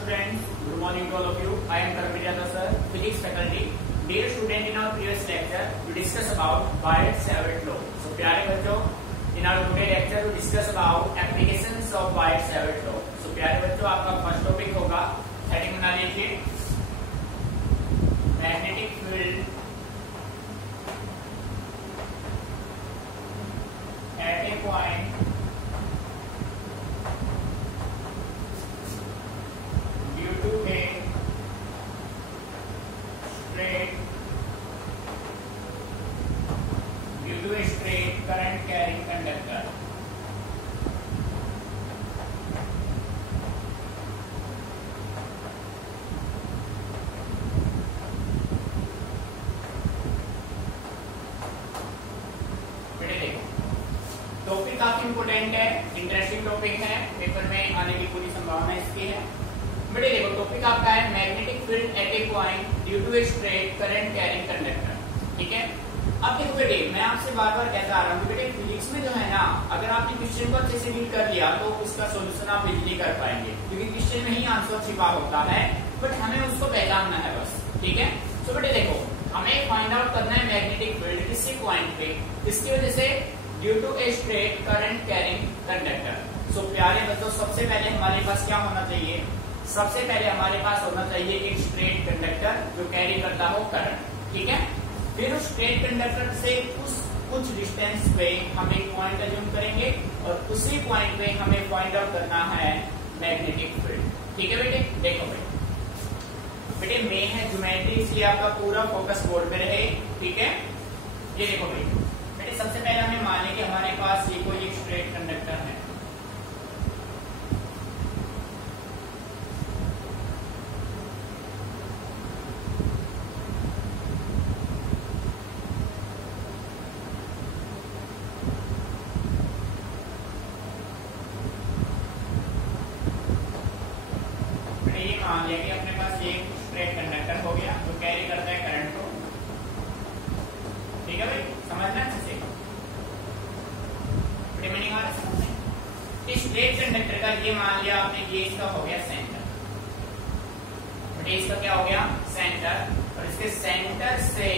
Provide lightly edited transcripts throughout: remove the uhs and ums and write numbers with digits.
students, good morning to all of you. I am Karmveer Yadav sir, physics faculty. Dear student, in our previous lecture we discussed about Biot-Savart law. So प्यारे बच्चों, in our today lecture we discuss about applications of Biot-Savart law. So प्यारे बच्चों, आपका first topic होगा, heading बना लीजिए, magnetic field at a point current carrying conductor. बेटे देखो, टॉपिक काफी इंपोर्टेंट है, इंटरेस्टिंग टॉपिक है, पेपर में आने की पूरी संभावना इसकी है। बेटे देखो, टॉपिक आपका है magnetic field at a point due to a straight current carrying conductor. ठीक है, अब देखो बेटे, मैं आपसे बार बार कहता आ रहा हूँ बेटे, फिजिक्स में जो है ना, अगर आपने क्वेश्चन को अच्छे से रीड कर लिया तो उसका सॉल्यूशन आप इजीली कर पाएंगे, क्योंकि क्वेश्चन में ही आंसर छिपा होता है, बट हमें उसको पहचानना है बस। ठीक है, तो बेटे देखो, हमें फाइंड आउट करना है मैग्नेटिक फील्ड किसी पॉइंट पे, इसकी वजह से due to a straight current carrying conductor. So प्यारे बच्चों, सबसे पहले हमारे पास क्या होना चाहिए? सबसे पहले हमारे पास होना चाहिए एक स्ट्रेट कंडक्टर जो कैरी करता हो करंट। ठीक है, फिर उस स्ट्रेट कंडक्टर से कुछ डिस्टेंस पे हम एक पॉइंट अज्यूम करेंगे और उसी पॉइंट पे हमें फाइंड आउट करना है मैग्नेटिक फील्ड। ठीक है बेटे, देखो बेटे मेन है ज्योमेट्री, इसलिए आपका पूरा फोकस बोर्ड पे रहे। ठीक है, ये देखो बेटे, सबसे पहले हमें मान लें कि हमारे पास ये कोई एक स्ट्रेट कंडक्टर है। मान लिया कि अपने पास ये स्ट्रेट कंडक्टर हो गया जो कैरी करता है करंट को। ठीक है भाई, समझना अच्छे से, मीनिंग आ रहा है समझ में? इस स्ट्रेट कंडक्टर का ये मान लिया आपने, ये इसका हो गया सेंटर, बेटे इसका क्या हो गया? सेंटर। और इसके सेंटर से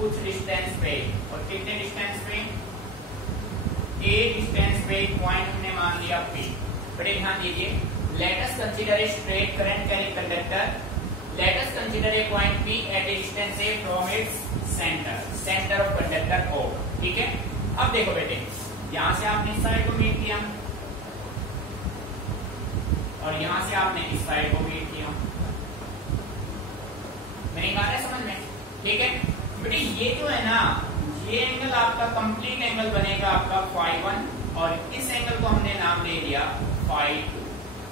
कुछ डिस्टेंस पे, और कितने डिस्टेंस पे? ए डिस्टेंस पे एक पॉइंट हमने मान लिया पी। बेटे ध्यान दीजिए, let us consider a straight current carrying conductor. Let us consider a point P at a distance A from its center of conductor O. ठीक है, अब देखो बेटे, यहां से आपने इस साइड को मीट किया और यहां से आपने इस साइड को मीट किया। मेरी बात है समझ में? ठीक है बेटे, ये जो है ना, ये एंगल आपका कंप्लीट एंगल बनेगा आपका φ1 और इस एंगल को हमने नाम दे दिया φ2।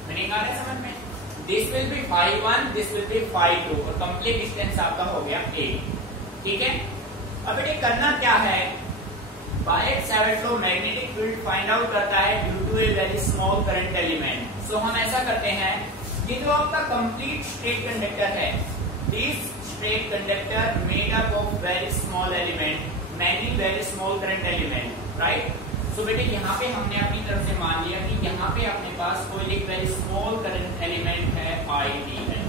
मीनिंग आ रहा है समझ में? This will be φ1, this will be φ2 और कंप्लीट डिस्टेंस आपका हो गया a। ठीक है, अब बेटे करना क्या है? Biot Savart law magnetic field find out करता है due to a very small current element. So हम ऐसा करते हैं, ये जो आपका कंप्लीट स्ट्रेट कंडक्टर है, this straight conductor made up of very small element, many very small current element, right? तो बेटे यहाँ पे हमने अपनी तरफ से मान लिया कि यहाँ पे अपने पास कोई एक वेरी स्मॉल करंट एलिमेंट है IDL,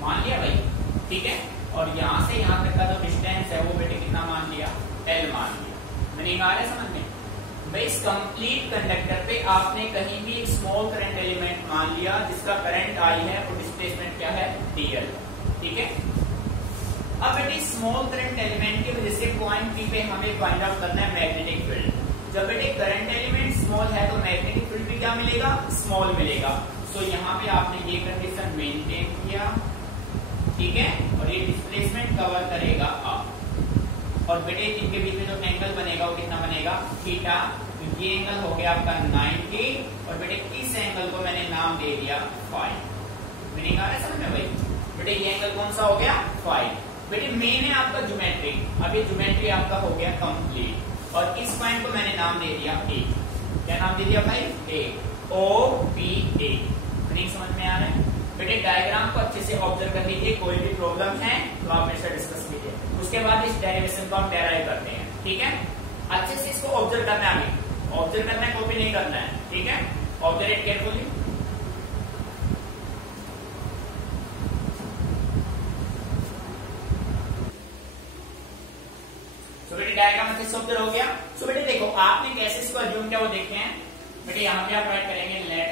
मान लिया भाई। ठीक है, और यहाँ से यहाँ तक का जो डिस्टेंस है वो बेटे कितना मान लिया? L मान लिया। मैंने आ रहा है समझ में? भाई इस कंप्लीट कंडक्टर पे आपने कहीं भी एक स्मॉल करंट एलिमेंट मान लिया जिसका करंट I है और डिस्प्लेसमेंट क्या है? DL। ठीक है, अब बेटे स्मॉल करंट एलिमेंट की वजह से पॉइंट P पे हमें फाइंड आउट करना है मैग्नेटिक फील्ड। जब बेटे करंट एलिमेंट स्मॉल है तो मैग्नेटिक फील्ड भी क्या मिलेगा? स्मॉल मिलेगा। सो यहाँ पे आपने ये कंडीशन मेंटेन किया। ठीक है, और ये डिस्प्लेसमेंट कवर करेगा आप, और बेटे इनके बीच में जो एंगल बनेगा वो कितना बनेगा? थीटा। तो ये एंगल हो गया आपका 90 और बेटे इस एंगल को मैंने नाम दे दिया फाई। मीनिंग आ रहा है समझ में भाई? बेटे ये एंगल कौन सा हो गया? फाई। बेटे मेन है आपका ज्योमेट्री, अब ये ज्योमेट्री आपका हो गया कंप्लीट और इस पॉइंट को मैंने नाम दे दिया A। क्या नाम दे दिया भाई? A, O, P, A। नहीं समझ में आ रहा है? बेटे डायग्राम को अच्छे से ऑब्जर्व कर लीजिए, कोई भी प्रॉब्लम है तो आप मेरे से डिस्कस कीजिए, उसके बाद इस डेरिवेशन को हम डेराइव करते हैं। ठीक है, अच्छे से इसको ऑब्जर्व करना है, अभी ऑब्जर्व करना है, कॉपी नहीं करना है। ठीक है, ऑब्जर्व इट केयरफुली। आपने कैसे इसको अज्यूम किया वो देखते हैं बेटे। यहां पे आप राइट करेंगे let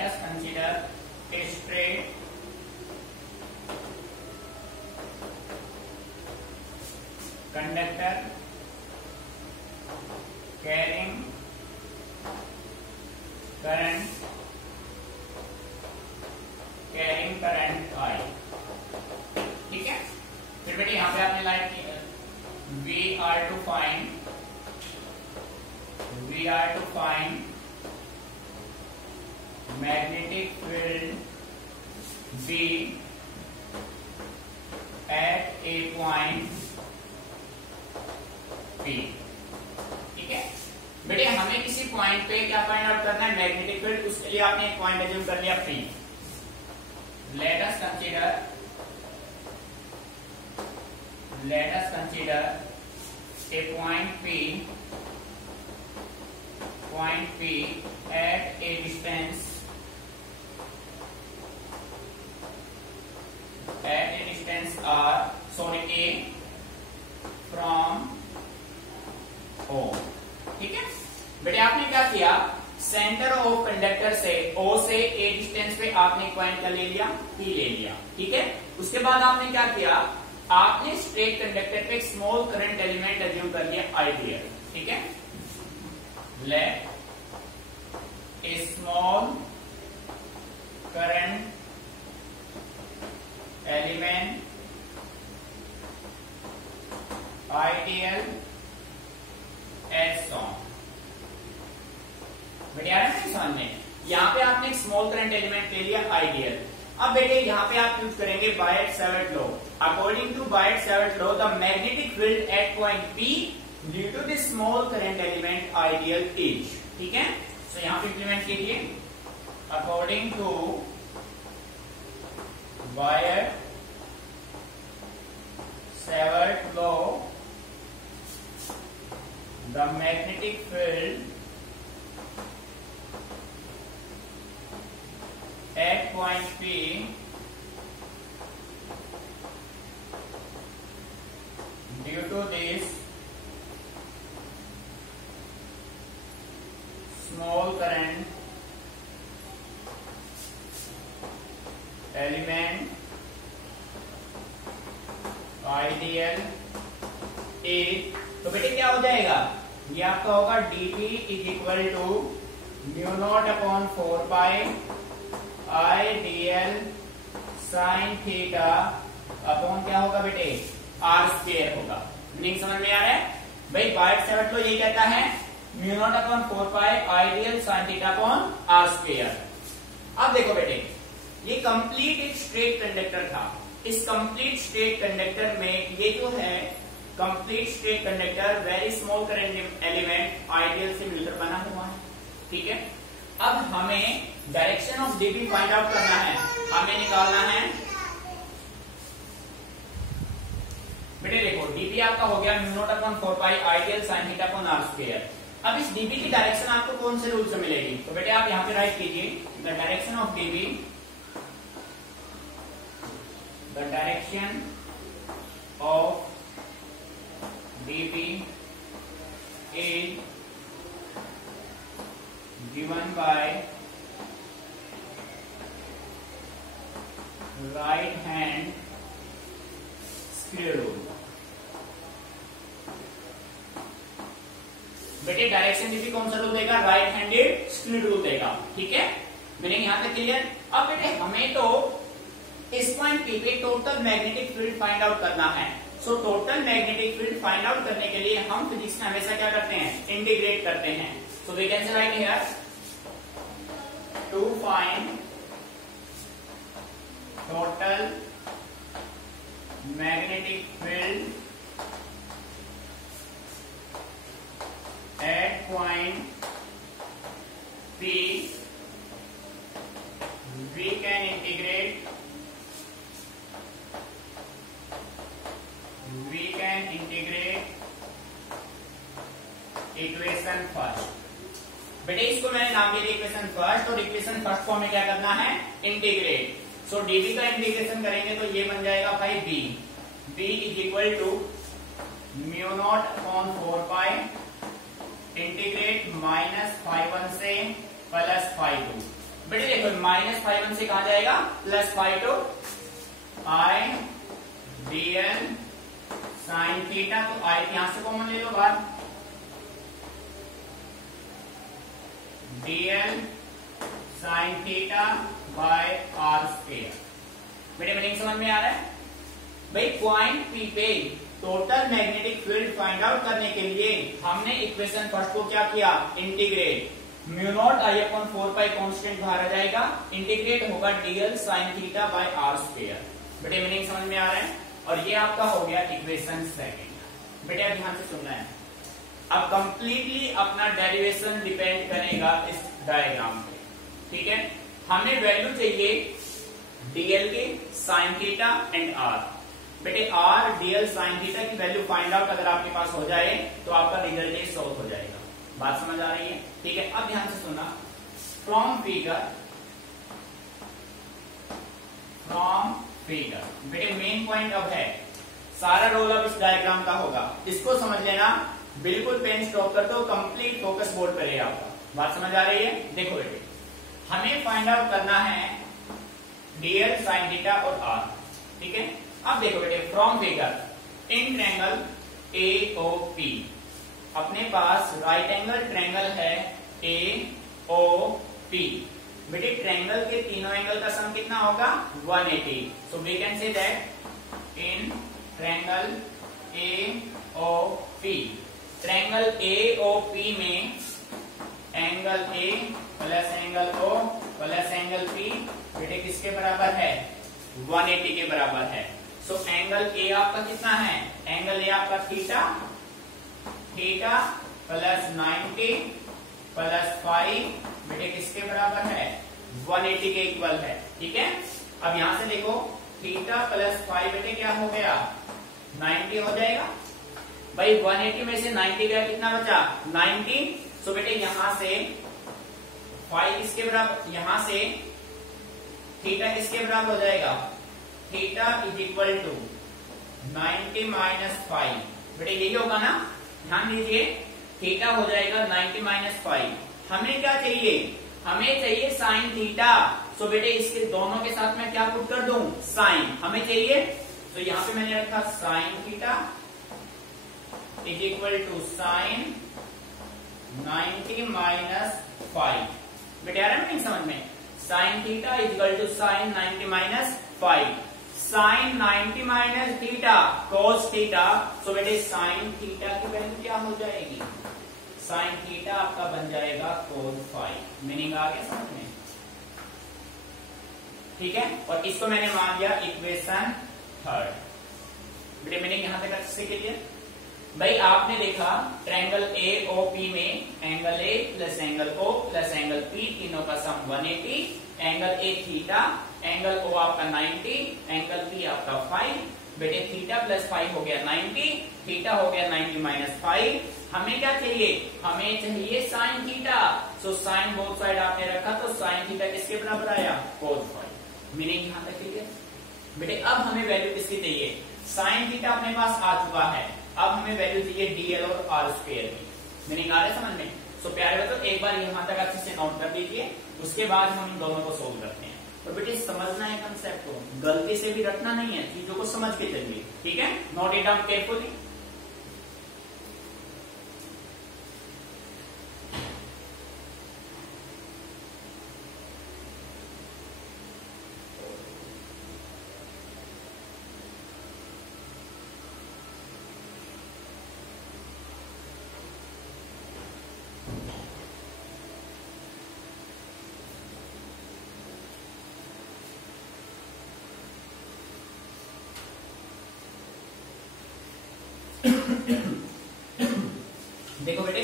us consider a straight conductor carrying current I। ठीक है, फिर बेटे यहां पे आपने लाइट की we are to find magnetic field B at a point P। ठीक है बेटे, हमें किसी पॉइंट पे क्या फाइंड आउट करना है, मैग्नेटिक फील्ड। उसके लिए आपने एक पॉइंट अज्यूम कर लिया P। Let us consider a point P at a distance R, sorry A from O। ठीक है बेटे, आपने क्या किया, सेंटर ऑफ कंडक्टर से O से A डिस्टेंस पे आपने एक पॉइंट का ले लिया, P ले लिया। ठीक है, उसके बाद आपने क्या किया, आपने स्ट्रेट कंडक्टर पे एक स्मॉल करंट एलिमेंट अज्यूम कर लिया आइडियल। ठीक है, let a small current element ideal as shown. बेटे आ रहा है समझ में, यहाँ पे आपने एक स्मॉल करंट एलिमेंट ले लिया आइडियल। अब बेटे यहाँ पे आप यूज करेंगे Biot Savart law. According to Biot Savart law, the magnetic field at point P due to the small current element ideal is. ठीक है, तो यहाँ पे इंप्लीमेंट कीजिए, according to Biot Savart law the magnetic field at point P due to this small current element ideal A। तो बेटे क्या हो जाएगा, ये आपका होगा dP is equal to mu not upon 4 pi I dl sine theta upon क्या होगा बेटे, आर स्क्वायर होगा। मीनिंग समझ में आ रहा है भाई, बायट-सैवर्ट लॉ ये कहता है mu not upon 4 pi I dl sine theta upon r square. अब देखो बेटे, ये कंप्लीट एक स्ट्रेट कंडक्टर था। इस कंप्लीट स्ट्रेट कंडक्टर में ये जो है complete straight conductor very small current element ideal से मिलकर बना हुआ है। ठीक है, अब हमें direction of DP find out करना है, हमें निकालना है बेटे। देखो डीपी आपका हो गया mu not upon 4 pi I dl sine theta upon r square. अब इस डीपी की डायरेक्शन आपको कौन से रूल से मिलेगी, तो बेटे आप यहां पे राइट कीजिए, the direction of DP, the direction of DP is given by right hand screw rule। बेटे डायरेक्शन डीपी कौन सा रूल देगा, राइट हैंडेड स्क्रू रूल देगा। ठीक है, मीनिंग यहां तक क्लियर। अब बेटे हमें तो इस पॉइंट P पे total magnetic field find out करना है। So total magnetic field find out करने के लिए हम फिजिक्स में हमेशा क्या करते हैं, इंटीग्रेट करते हैं। So we can write here to find total magnetic field at point P, we can integrate equation first. बेटे इसको मैंने नाम दिया इक्वेशन फर्स्ट, और इक्वेशन फर्स्ट को हमें क्या करना है, इंटीग्रेट। सो डीवी का इंटीग्रेशन करेंगे तो ये बन जाएगा भाई B b is equal to mu not upon 4 pi integrate minus five one से प्लस फाइव टू। बेटे देखो माइनस फाइव वन से कहा जाएगा plus five two I dl sine theta. तो आई यहां से कॉमन ले लो बाहर, dl sine theta by r square. बेटे मीनिंग समझ में आ रहा है भाई। पॉइंट पी पे total magnetic field find out करने के लिए हमने इक्वेशन फर्स्ट को क्या किया, integrate. Mu not I upon 4 पाई कांस्टेंट बाहर आ जाएगा, इंटीग्रेट होगा dl sine theta by r square. बेटे मीनिंग समझ में आ रहा है। और ये आपका हो गया इक्वेशन सेकंड। बेटे अब ध्यान से सुनना है, अब कंप्लीटली अपना डेरिवेशन डिपेंड करेगा इस डायग्राम पे, ठीक है। हमें वैल्यू चाहिए dl के साइन थीटा एंड r। बेटे r dl साइन थीटा की वैल्यू फाइंड आउट अगर आपके पास हो जाए तो आपका रिजल्ट सॉल्व हो जाएगा। बात समझ आ रही है, ठीक है। अब ध्यान से सुनना, फ्रॉम फिगर बेटे मेन पॉइंट अब है, सारा रोल अब इस डायग्राम का होगा, इसको समझ लेना। बिल्कुल पेन स्टॉप कर दो, कंप्लीट फोकस बोर्ड पे रहेगा आपका। बात समझ आ रही है। देखो बेटे हमें फाइंड आउट करना है dl साइन थीटा और r, ठीक है। अब देखो बेटे from figure in triangle AOP अपने पास राइट एंगल ट्रायंगल है AOP। बेटे ट्रायंगल के तीनों एंगल का सम कितना होगा 180। So we can say that in triangle AOP, triangle AOP में angle A plus angle O plus angle P बेटे किसके बराबर है 180 के बराबर है। सो एंगल A आपका कितना है, एंगल A आपका थीटा प्लस 90 प्लस 5 बेटे किसके बराबर है 180 के इक्वल है, ठीक है। अब यहां से देखो थीटा प्लस 5 बेटे क्या हो गया 90 हो जाएगा भाई। 180 में से 90 गया कितना बचा 90। सो बेटे यहां से 5 किसके बराबर, यहां से थीटा किसके बराबर हो जाएगा, theta is equal to 90 minus 5। बेटे यही होगा ना, ध्यान दीजिए थीटा हो जाएगा 90 माइनस 5। हमें क्या चाहिए, हमें चाहिए साइन थीटा। सो बेटे इसके दोनों के साथ मैं क्या पुट कर दूं साइन, हमें चाहिए। तो यहां पे मैंने रखा sine theta is equal to sine 90 minus 5। बेटे आ रहा है नहीं समझ में, sine theta is equal to sine 90 minus 5। Sine 90 minus theta cos theta. So बेटे साइन थीटा की वैल्यू क्या हो जाएगी, साइन थीटा आपका बन जाएगा कोस 5। मीनिंग आ गया समझ में, ठीक है। और इसको मैंने मान लिया इक्वेशन थर्ड। बेटे मीनिंग यहां तक अच्छे के लिए भाई आपने देखा ट्रायंगल AOP में angle A plus angle O plus angle P तीनों का सम 180। Angle A theta, angle O आपका 90, एंगल P आपका 5। बेटे थीटा प्लस 5 हो गया 90, थीटा हो गया 90 माइनस 5। हमें क्या चाहिए, हमें चाहिए sine theta. So sine both side आपने रखा तो साइन थीटा किसके बराबर आया कोस 5। मीनिंग यहां तक क्लियर। बेटे अब हमें वैल्यू किसकी चाहिए, साइन थीटा अपने पास आ चुका है, अब हमें वैल्यू चाहिए dl और r स्क्वायर की। मीनिंग आ रहा है समझ में। सो प्यारे बच्चों एक बार यहां तक अच्छे से नोट कर लीजिए, उसके बाद हम इन दोनों को सोल्व करते हैं। तो बेटे समझना है कंसेप्ट को, गलती से भी रखना नहीं है, चीजों को समझ के चलिए, ठीक है। Note it down carefully. देखो बेटे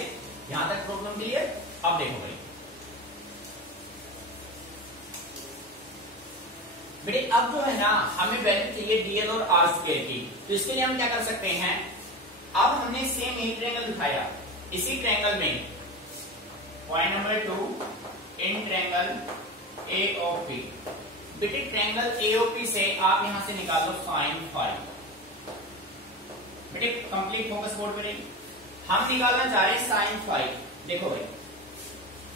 यहां तक प्रॉब्लम क्लियर। अब देखो भाई बेटे अब जो है ना हमें वैल्यू चाहिए dl और r स्क्वायर की। तो इसके लिए हम क्या कर सकते हैं, अब हमने सेम यही ट्रायंगल दिखाया, इसी ट्रायंगल में पॉइंट नंबर 2 इन ट्रायंगल AOP। बेटे ट्रायंगल AOP से आप यहां से निकाल लो साइन 5। बेटे कंप्लीट फोकस बोर्ड बेटे हम निकालना चाह रहे हैं साइन फाइव। देखो भाई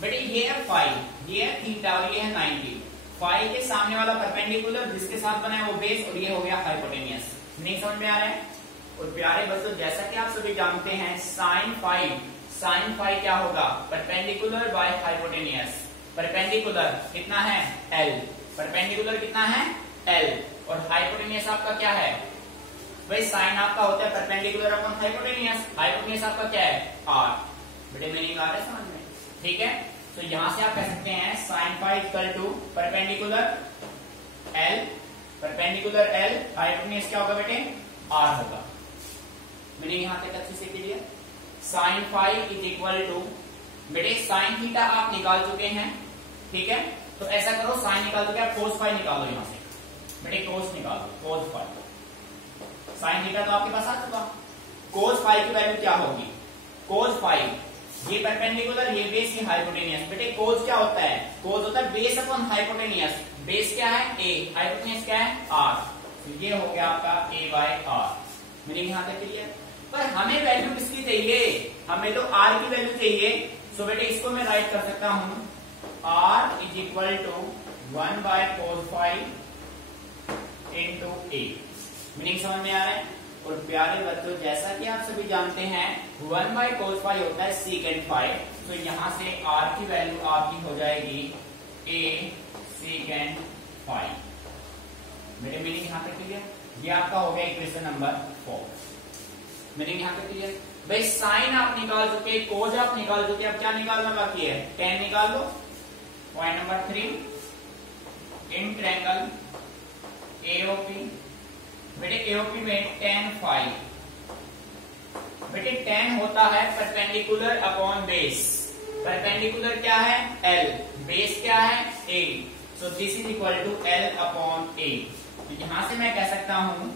बेटे ये है फाइव, ये है थीटा और ये है 90। फाइव के सामने वाला परपेंडिकुलर जिसके साथ बना है वो बेस और ये हो गया हाइपोटेनियस। नहीं समझ में आ रहा है? और प्यारे बच्चों जैसा कि आप सभी जानते हैं साइन फाइव क्या होगा? Perpendicular by hypotenuse. परपेंडिकुलर कितना है? L। परपेंडिकुलर कितना है? L। और हाइपोटेनियस आपका क्या है? भाई साइन आपका होता है परपेंडिकुलर अपॉन हाइपोटेनियस। हाइपोटेनियस आपका क्या है? R। बेटे मीनिंग आ रहा है समझ में? ठीक है, तो यहां से आप कह सकते हैं sine five equal to perpendicular L, perpendicular L, hypotenuse क्या होगा बेटे? R होगा। मीनिंग यहां तक अच्छे से clear? Sine five is equal to बेटे साइन थीटा आप निकाल चुके हैं, ठीक है, तो ऐसा करो साइन निकाल चुके आप कोस फाइव निकालो यहां से। बेटे कोस निकालो, कोस फाइव। साइन थीटा तो आपके पास आ चुका। कोस फाइव की वैल्यू क्या होगी? कोस फाइव ये परपेंडिकुलर, ये बेस, ये हाइपोटेनियस। बेटे कोस क्या होता है? कोस होता है बेस अपॉन हाइपोटेनियस। बेस क्या है? A, हाइपोटेनियस क्या है? R। तो ये हो गया आपका A बाय R। मीनिंग यहां तक क्लियर? पर हमें वैल्यू किसकी चाहिए? हमें तो R की वैल्यू चाहिए। सो बेटे इसको मैं राइट कर सकता हूं R is equal to 1 by cos five into A। Meaning समझ में आ रहा है? और प्यारे बच्चों जैसा कि आप सभी जानते हैं 1 बाय कोस फाइव होता है सीकेंड फाइव, तो यहां से R की वैल्यू आपकी हो जाएगी A सीकेंड फाइव। मेरे मीनिंग यहां तक क्लियर? ये आपका हो गया इक्वेशन नंबर 4। मीनिंग यहां तक क्लियर? भाई साइन आप निकाल चुके, कोस आप निकाल चुके, अब क्या निकालना बाकी है? tan निकाल लो। Point number 3 in triangle AOP। बेटे AOP में tan फाइव, बेटे tan होता है परपेंडिकुलर अपॉन बेस। परपेंडिकुलर क्या है? L, बेस क्या है? A। So this is equal to L upon A। तो यहां से मैं कह सकता हूं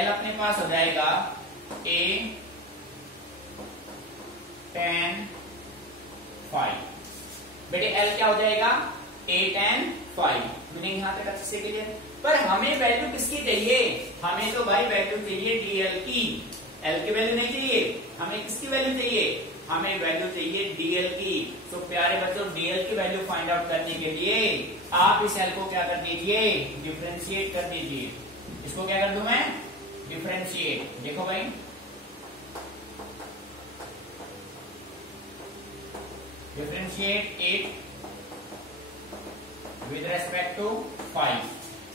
L अपने पास हो जाएगा A tan फाइव। बेटे L क्या हो जाएगा? A tan five. मीनिंग यहां तक अच्छे से क्लियर? पर हमें वैल्यू किसकी चाहिए? हमें तो भाई वैल्यू चाहिए DL की। L की वैल्यू नहीं चाहिए, हमें किसकी वैल्यू चाहिए? हमें वैल्यू चाहिए DL की। तो प्यारे बच्चों DL की वैल्यू फाइंड आउट करने के लिए आप इस L को क्या कर दीजिए? डिफरेंशिएट कर दीजिए। इसको क्या कर दूं मैं? डिफरेंशिएट। देखो भाई डिफरेंशिएट 8 विद रेस्पेक्ट टू 5।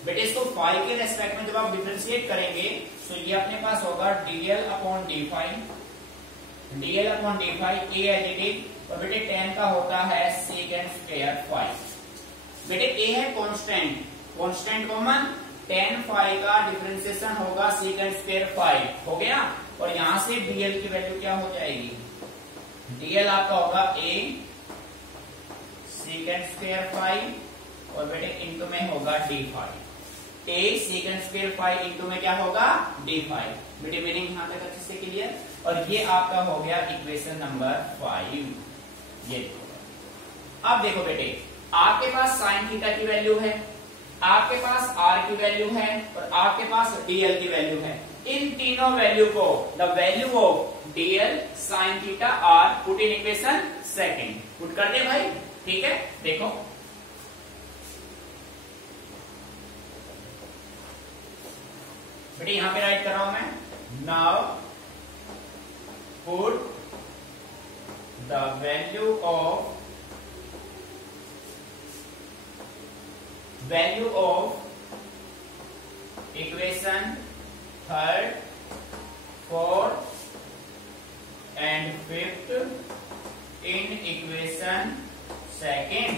बेटे इसको 5 के रेस्पेक्ट में जब आप डिफरेंशिएट करेंगे तो ये अपने पास होगा dl upon d5, dl upon d5 a as it is. और बेटे tan का होता है सेकेंड स्क्वायर 5। बेटे a है constant, constant common, tan five का डिफरेंशिएशन होगा सेकेंड स्क्वायर 5 हो गया। और यहां से dl की वैल्यू क्या हो जाएगी? dl आपका होगा a सेकेंड स्क्वायर 5 और बेटे इंटू में होगा d5। a second square 5 into में क्या होगा? d5। बेटे मीनिंग यहां तक अच्छे से क्लियर? और ये आपका हो गया इक्वेशन नंबर 5। ये अब देखो बेटे आपके पास साइन थीटा की वैल्यू है, आपके पास r की वैल्यू है और आपके पास dl की वैल्यू है। इन तीनों वैल्यू को the value of dl sine theta r put in equation second. Put कर दे भाई, ठीक है। देखो बेटे यहां पे राइट कर रहा हूं मैं। Now put the value of equation third, fourth and fifth in equation second.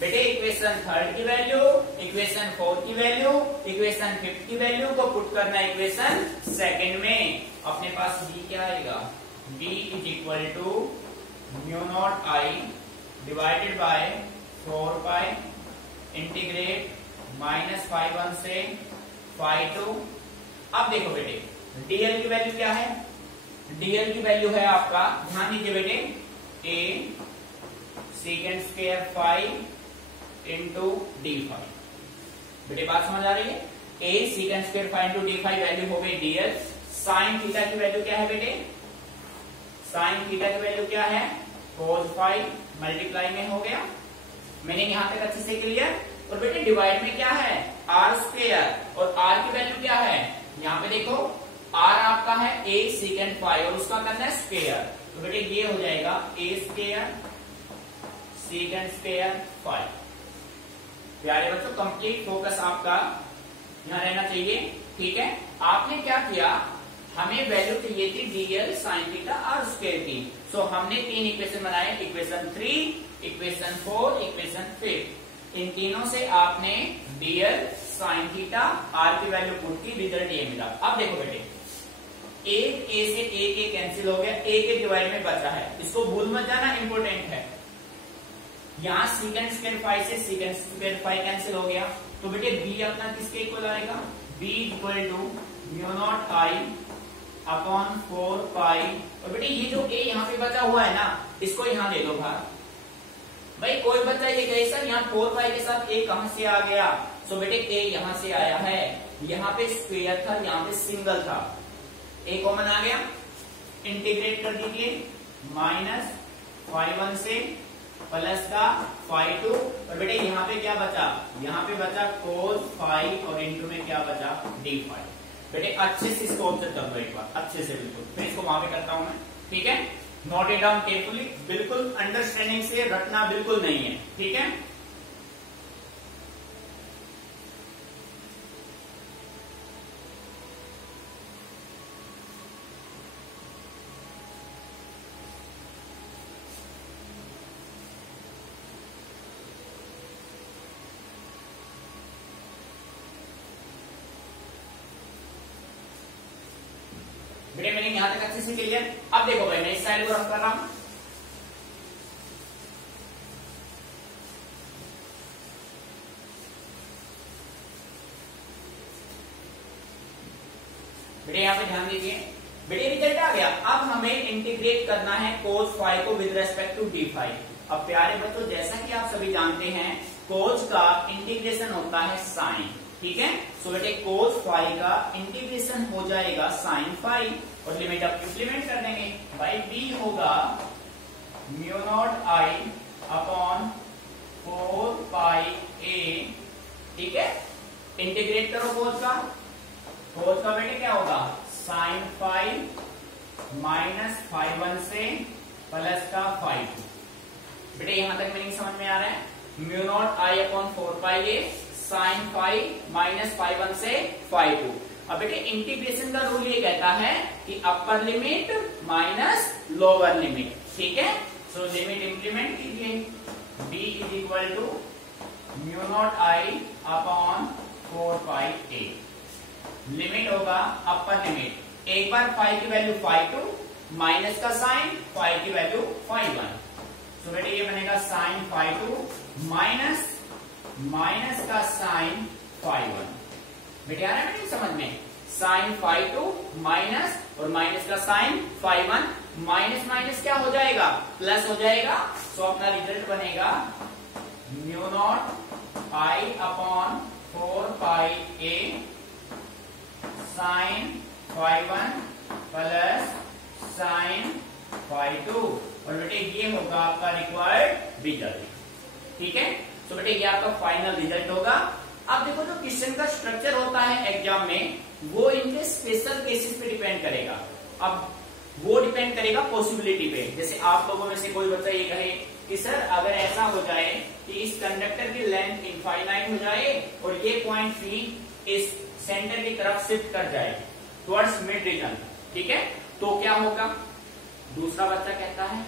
बेटे इक्वेशन थर्ड की वैल्यू, इक्वेशन फोर्थ की वैल्यू, इक्वेशन फिफ्थ की वैल्यू को पुट करना इक्वेशन सेकेंड में। अपने पास b क्या आएगा? b is equal to mu naught i divided by 4 pi integrate -φ1 से φ2। अब देखो बेटे dl की वैल्यू क्या है? dl की वैल्यू है आपका, ध्यान दीजिए बेटे, a second square 5 into d5। बेटे बात समझ आ रही है? a second square 5 into d5 value हो गई dl। साइन थीटा की वैल्यू क्या है बेटे, साइन थीटा की वैल्यू क्या है, cos फाई मल्टीप्लाई में हो गया। मैंने यहां तक अच्छे से क्लियर। और बेटे डिवाइड में क्या है, आर स्क्वायर, और आर की वैल्यू क्या है, यहाँ पे देखो आर आपका है a सेकेंड फाई और उसका करना है स्क्वायर, तो बेटे ये हो जाएगा a square second square phi. प्यारे बच्चों कंप्लीट फोकस आपका यहां रहना चाहिए, ठीक है। आपने क्या किया, हमें वैल्यू चाहिए थी dl sine theta r square की, सो हमने तीन इक्वेशन बनाए, इक्वेशन 3, इक्वेशन 4, इक्वेशन 5। इन तीनों से आपने डीएल साइन थीटा आर की वैल्यू पुट की, रिजल्ट ये मिला। अब देखो बेटे एक ए से एक ए कैंसिल हो गया, ए के डिवाइड में बचा है, इसको भूल मत जाना, इंपोर्टेंट है। यहां सीकेंड स्क्वायर फाई से सीकेंड स्क्वायर फाई कैंसिल हो गया, तो बेटे बी अपना किसके इक्वल आएगा, b equal to mu not I upon 4 pi. और बेटे ये जो ए यहाँ पे बचा हुआ है ना, इसको यहाँ दे दो बाहर। भाई कोई बच्चा ये कहे सर यहाँ 4 पाई के साथ ए कहां से आ गया, सो बेटे ए यहां से आया है, यहाँ पे स्क्वायर था, यहाँ पे सिंगल था, ए कॉमन आ गया, इंटीग्रेट कर दीजिए, माइनस फाई 1 से प्लस का फाई 2, और बेटे यहाँ पे क्या बचा, यहाँ पे बचा कोस फाई और इंटू में क्या बचा डी फाई। बेटे अच्छे से इसको ऑब्जर्व कर दो एक बार, अच्छे से बिल्कुल, मैं इसको वहां पे करता हूं मैं, ठीक है। नोट इट डाउन केयरफुली, बिल्कुल अंडरस्टैंडिंग से रटना बिल्कुल नहीं है, ठीक है। बेटे मैंने यहां तक अच्छे से क्लियर। अब देखो भाई मैं इस साइड को रफ कर रहा हूं, बेटे यहां पे ध्यान दीजिए। बेटे रिजल्ट आ गया, अब हमें इंटीग्रेट करना है कोस फाई को with respect to d phi. अब प्यारे बच्चों जैसा कि आप सभी जानते हैं कोस का इंटीग्रेशन होता है साइन, ठीक है। सो बेटे कोस फाई का इंटीग्रेशन हो जाएगा साइन फाई, और लिमिट आप इंप्लीमेंट कर देंगे, बाई बी होगा mu naught I upon 4 pi ए, ठीक है। इंटीग्रेट करो कोस का बेटे क्या होगा, साइन फाई माइनस फाई 1 से प्लस का फाई 2। बेटे यहां तक मीनिंग समझ में आ रहा है, mu not I upon 4 pi a sine phi minus phi 1 से फाई 2। अब बेटे इंटीग्रेशन का रूल ये कहता है कि upper limit minus lower limit, ठीक है। सो लिमिट इंप्लीमेंट कीजिए, b is equal to mu not I upon 4 pi a, limit होगा अपर लिमिट, एक बार फाई की वैल्यू फाई 2 माइनस का साइन फाई की वैल्यू फाई 1, सो बेटे ये बनेगा साइन फाई 2 माइनस का साइन फाई 1। बेटे आ रहा है बेटे समझ में, साइन फाई 2 माइनस और माइनस का साइन फाई 1, माइनस माइनस क्या हो जाएगा, प्लस हो जाएगा, तो अपना रिजल्ट बनेगा mu not I upon 4 pi a sine phi 1 plus sine phi 2, और बेटे ये होगा आपका रिक्वायर्ड रिजल्ट, ठीक है। तो बेटे ये आपका फाइनल रिजल्ट होगा। अब देखो जो क्वेश्चन का स्ट्रक्चर होता है एग्जाम में, वो इनके स्पेशल केसेस पे डिपेंड करेगा। अब वो डिपेंड करेगा पॉसिबिलिटी पे, जैसे आप लोगों में से कोई बच्चा ये कहे कि सर अगर ऐसा हो जाए कि इस कंडक्टर की लेंथ इनफाइनाइट हो जाए और ये पॉइंट पी इस सेंटर की तरफ शिफ्ट कर जाए टुवर्ड्स मिड रीजन, ठीक है, तो क्या होगा। दूसरा बच्चा कहता है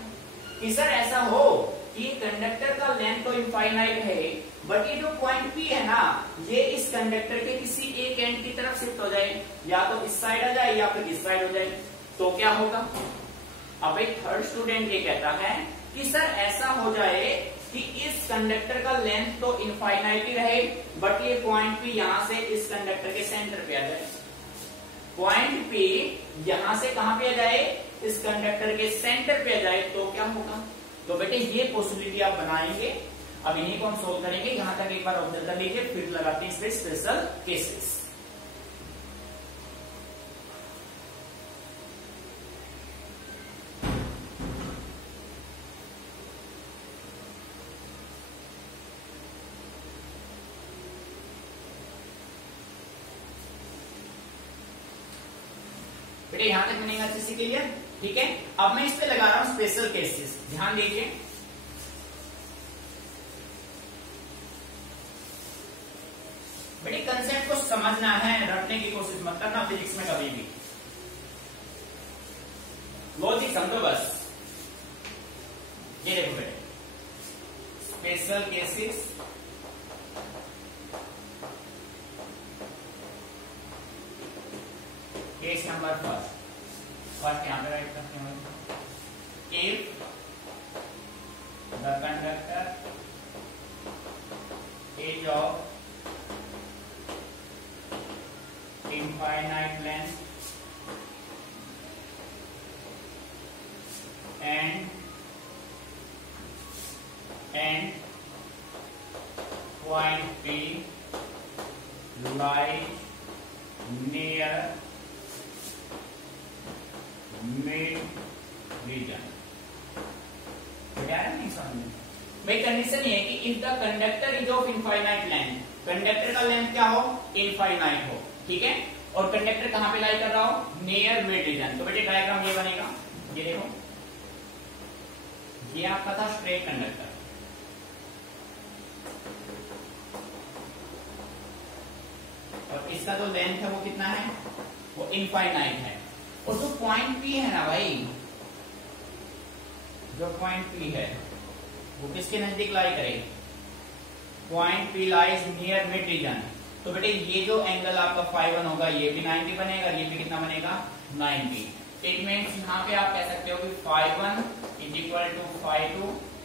कि सर ऐसा हो कि कंडक्टर का लेंथ तो इनफाइनाइट है, बट ये जो पॉइंट पी है ना, ये इस कंडक्टर के किसी एक एंड की तरफ शिफ्ट हो जाए, या तो इस साइड आ जाए या फिर इस साइड हो जाए, तो क्या होगा। अब एक थर्ड स्टूडेंट ये कहता है कि सर ऐसा हो जाए कि इस कंडक्टर का लेंथ तो इनफाइनाइट ही रहे, बट ये पॉइंट पी यहां से इस कंडक्टर के सेंटर पे आ जाए, पॉइंट पी यहां से कहां पे आ जाए, इस कंडक्टर के सेंटर पे आ जाए, तो क्या होगा। तो बेटे ये पॉसिबिलिटी आप बनाएंगे, अब इन्हीं को हम सोल्व करेंगे। यहां तक एक बार ऑब्जर्व कर लीजिए, फिर लगाते हैं इस पे स्पेशल केसेस। बेटे यहां तक मीनिंग अच्छे से क्लियर, ठीक है। अब मैं इस पे लगा रहा हूं स्पेशल केसेस, ध्यान दीजिए। बेटे कंसेप्ट को समझना है, रटने की कोशिश मत करना फिजिक्स में कभी भी, लॉजिक समझो बस। ये देखो बेटे special cases, case number first यहां पे राइट करते हैं। If the conductor is of infinite length and point P lies near mid region। नहीं समझ भाई, कंडीशन ये है कि if the conductor is of infinite length, conductor का लेंथ क्या हो, इनफाइनाइट हो, ठीक है, और कंडक्टर कहां पे लाई कर रहा हो, नियर मिड रीजन। तो बेटे डायग्राम ये बनेगा, ये देखो ये आपका था स्ट्रेट कंडक्टर, और इसका जो लेंथ है वो कितना है, वो इनफाइनाइट है। और जो पॉइंट पी है ना भाई, जो पॉइंट पी है वो किसके नजदीक लाई करे, point P lies near mid region. तो बेटे ये जो एंगल आपका ϕ1 होगा ये भी 90 बनेगा, ये भी कितना बनेगा 90। इट मीन्स यहाँ पे आप कह सकते हो कि ϕ1 इज इक्वल टू ϕ2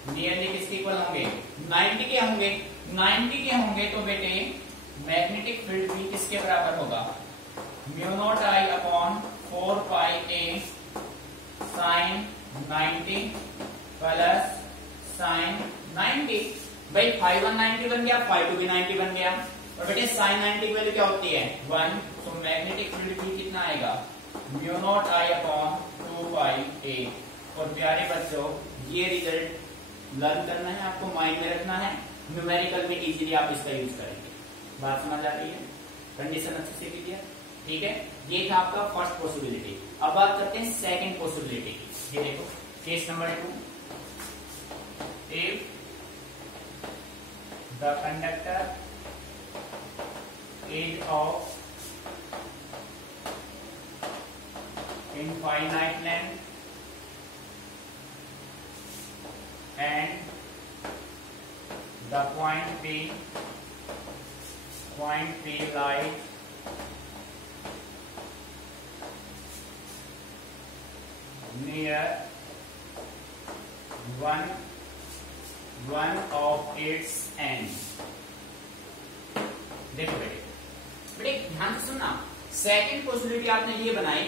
नियरली किसके इक्वल होंगे, 90 के होंगे। 90 के होंगे तो बेटे मैग्नेटिक फील्ड भी किसके बराबर होगा, μ0I upon 4πa sin 90 plus sin 90। भाई ϕ1 90 बन गया, ϕ2 भी 90 बन गया, और बेटे sin 90 की वैल्यू क्या होती है 1, तो मैग्नेटिक फील्ड भी कितना आएगा μ0I अपॉन 2πa। और प्यारे बच्चों ये रिजल्ट लर्न करना है, आपको माइंड में रखना है, न्यूमेरिकल में इजीली आप इसका यूज करेंगे। बात समझ आ रही है, कंडीशन अच्छे से कीजिए, ठीक है। ये था आपका फर्स्ट पॉसिबिलिटी। अब बात करते हैं सेकंड पॉसिबिलिटी। ये देखो case number 2, if the conductor is of infinite length and the point P lies near one of its ends। देखो बेटे ध्यान से सुनना, सेकंड पॉसिबिलिटी आपने ये बनाई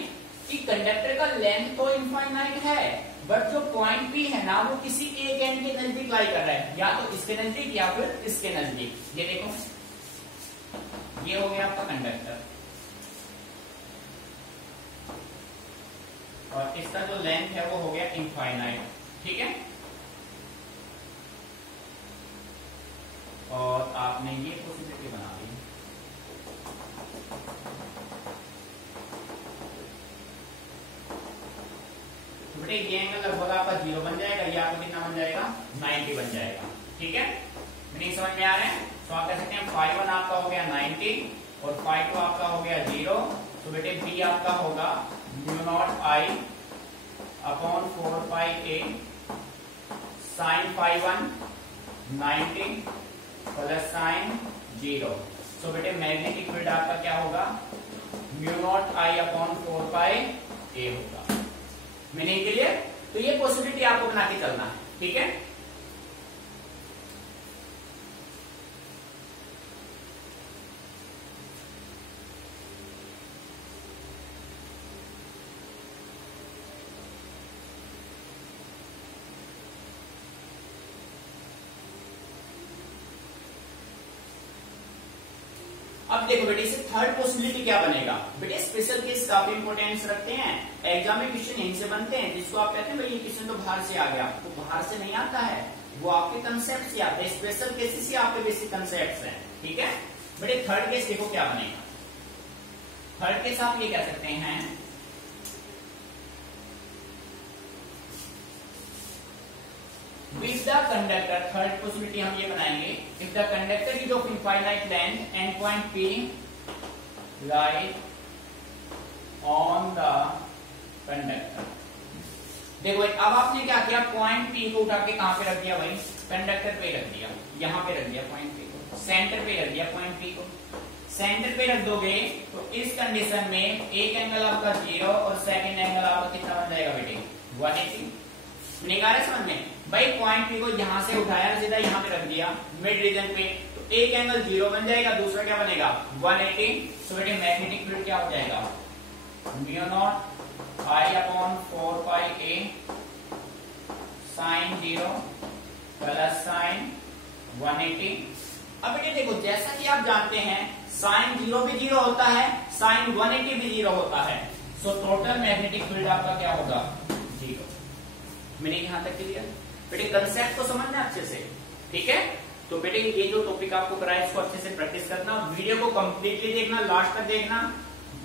कि कंडक्टर का लेंथ तो इनफाइनाइट है, बट जो पॉइंट पी है ना वो किसी एक एंड के नजदीक लाई कर रहा है, या तो इसके नजदीक या फिर इसके नजदीक। ये देखो ये हो गया आपका कंडक्टर, और इसका जो लेंथ है वो हो गया इनफाइनाइट, ठीक है। और आपने ये पॉसिबिलिटी बना दी। बेटे ये एंगल लगभग आपका 0 बन जाएगा, ये आपका कितना बन जाएगा 90 बन जाएगा, ठीक है। मीनिंग समझ में आ रहे हैं। तो आप कह सकते हैं ϕ1 आपका हो गया 90 और ϕ2 आपका हो गया 0। तो बेटे b आपका होगा μ0I upon 4πa sin ϕ1 90 plus sign 0। सो बेटे मैग्नेटिक फील्ड आपका क्या होगा μ0I अपॉन 4πa होगा। Meaning clear. तो ये पॉसिबिलिटी आपको बना के चलना है, ठीक है। अब देखो बेटे इसे थर्ड पॉसिबिलिटी क्या बनेगा। बेटे स्पेशल केस काफी इंपोर्टेंस रखते हैं, एग्जाम में क्वेश्चन यहीं से बनते हैं, जिसको आप कहते हैं भाई ये क्वेश्चन तो बाहर से आ गया, तो बाहर से नहीं आता है, वो आपके कंसेप्ट से आता है, स्पेशल केसेस ही आपके बेसिक कंसेप्ट हैं, ठीक है। बेटे थर्ड केस देखो क्या बनेगा। थर्ड केस आप ये कह सकते हैं with the conductor, third possibility हम ये बनाएंगे, if the conductor is of infinite length and point P lies on the conductor. देखो अब आपने क्या किया, पॉइंट P को उठा के कहां पे रख दिया भाई, कंडक्टर पे रख दिया, यहां पे रख दिया पॉइंट P को, सेंटर पे रख दिया पॉइंट P को। सेंटर पे रख दोगे तो इस कंडीशन में एक एंगल आपका 0 और सेकंड एंगल आपका कितना बन जाएगा बेटे, 180। निकाले समझ में भाई, पॉइंट P को यहां से उठाया सीधा यहां पे रख दिया मिड रीजन पे, तो एक एंगल 0 बन जाएगा, दूसरा क्या बनेगा 180। तो बेटे मैग्नेटिक फील्ड क्या हो जाएगा, μ0 I/4πa sin 0 प्लस sin 180। अब बेटे देखो जैसा कि आप जानते हैं साइन 0 भी 0 होता है, साइन 180 भी 0 होता है, सो टोटल मैग्नेटिक फील्ड आपका क्या होगा, 0। मैंने यहां तक क्लियर बेटे, कंसेप्ट को समझना अच्छे से, ठीक है। तो बेटे ये जो टॉपिक आपको कराया इसको अच्छे से प्रैक्टिस करना, वीडियो को कंप्लीटली देखना, लास्ट तक देखना,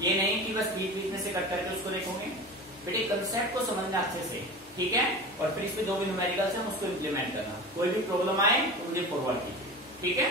ये नहीं कि बस बीच बीच में से कट करके उसको देखोगे। बेटे कंसेप्ट को समझना अच्छे से, ठीक है, और फिर इस पे जो भी न्यूमेरिकल्स है उसको इम्प्लीमेंट करना, कोई भी प्रॉब्लम आए तो मुझे फॉरवर्ड कीजिए, ठीक है।